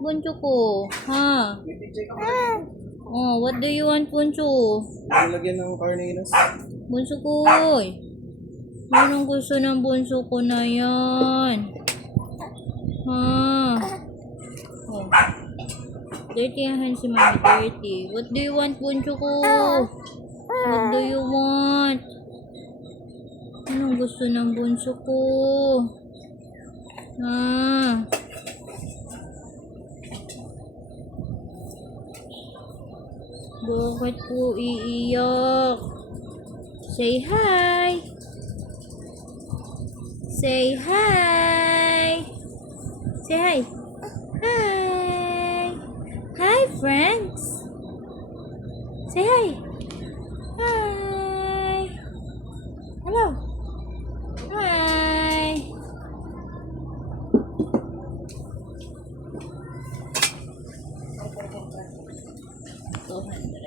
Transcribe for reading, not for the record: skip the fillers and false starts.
bunso ko? Ha? Oh, what do you want, bunso? Lagyan ng carninas. Bunso ko, anong gusto ng bunso ko na yan? Ha? Oh. Dirty ang hands si Mami, dirty. What do you want, bunso ko? What do you want? Anong gusto ng bunso ko? Ha? Bakit po iiyak? Say hi! Say hi! Say hi! Hi! Hi, friends! Say hi! Hi! Hello! Hi! 200.